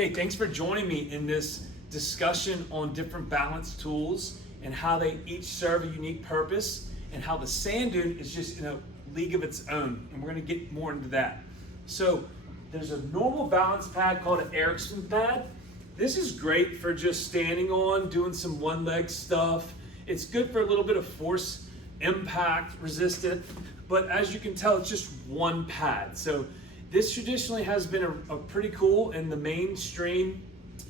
Okay, thanks for joining me in this discussion on different balance tools and how they each serve a unique purpose, and how the Sanddune is just in a league of its own, and we're going to get more into that. So there's a normal balance pad called an Erickson pad. This is great for just standing on, doing some one leg stuff. It's good for a little bit of force, impact, resistant, but as you can tell, it's just one pad. So this traditionally has been a pretty cool and the mainstream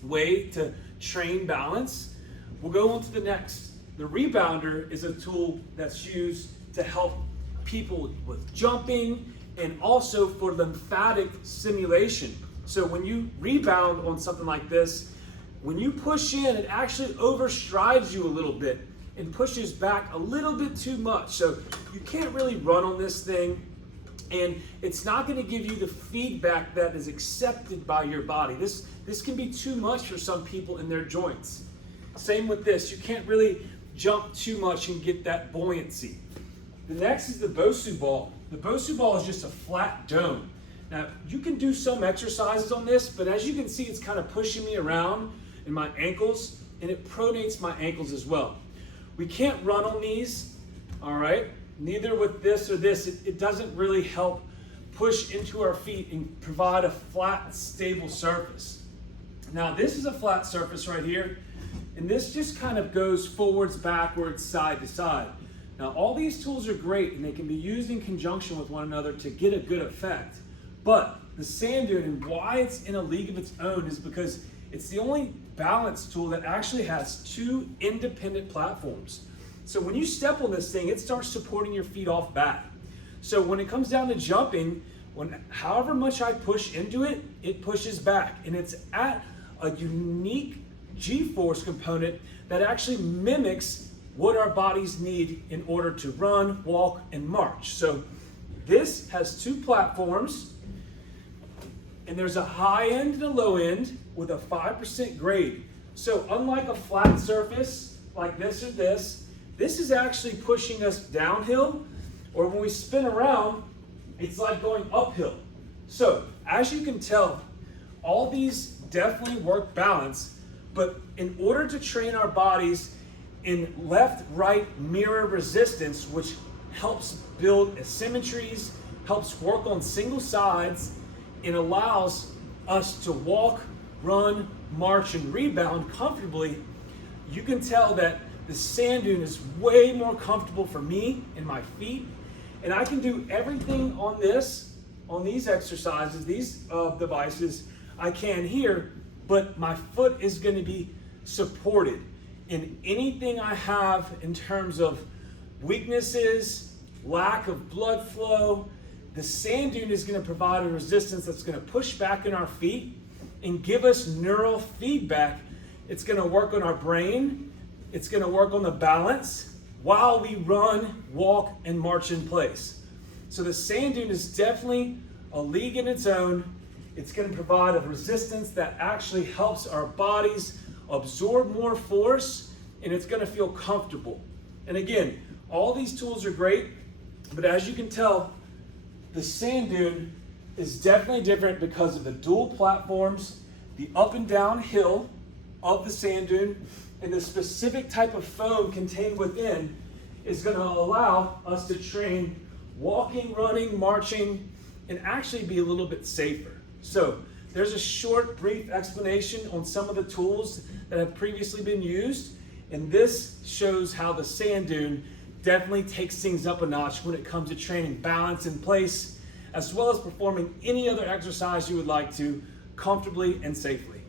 way to train balance. We'll go on to the next. The rebounder is a tool that's used to help people with jumping and also for lymphatic stimulation. So when you rebound on something like this, when you push in, it actually overstrides you a little bit and pushes back a little bit too much. So you can't really run on this thing, and it's not going to give you the feedback that is accepted by your body. This can be too much for some people in their joints. Same with this. You can't really jump too much and get that buoyancy. The next is the Bosu ball. The Bosu ball is just a flat dome. Now, you can do some exercises on this, but as you can see, it's kind of pushing me around in my ankles, and it pronates my ankles as well. We can't run on these, all right? Neither with this or this. It doesn't really help push into our feet and provide a flat, stable surface. Now, this is a flat surface right here, and this just kind of goes forwards, backwards, side to side. Now, all these tools are great, and they can be used in conjunction with one another to get a good effect. But the Sanddune, and why it's in a league of its own, is because it's the only balance tool that actually has two independent platforms. So when you step on this thing, it starts supporting your feet off back. So when it comes down to jumping, however much I push into it, it pushes back. And it's at a unique G-force component that actually mimics what our bodies need in order to run, walk, and march. So this has two platforms, and there's a high end and a low end with a 5% grade. So unlike a flat surface like this or this is actually pushing us downhill, or when we spin around, it's like going uphill. So as you can tell, all these definitely work balance, but in order to train our bodies in left-right mirror resistance, which helps build asymmetries, helps work on single sides, and allows us to walk, run, march, and rebound comfortably, you can tell that the Sanddune is way more comfortable for me and my feet, and I can do everything on these exercises, these devices I can here, but my foot is going to be supported in anything I have in terms of weaknesses, lack of blood flow. The Sanddune is going to provide a resistance that's going to push back in our feet and give us neural feedback. It's going to work on our brain. It's going to work on the balance while we run, walk, and march in place. So the Sanddune is definitely a league in its own. It's going to provide a resistance that actually helps our bodies absorb more force, and it's going to feel comfortable. And again, all these tools are great, but as you can tell, the Sanddune is definitely different because of the dual platforms, the up and down hill of the Sanddune, and the specific type of foam contained within is going to allow us to train walking, running, marching, and actually be a little bit safer. So there's a short, brief explanation on some of the tools that have previously been used, and this shows how the Sanddune definitely takes things up a notch when it comes to training balance in place, as well as performing any other exercise you would like to comfortably and safely.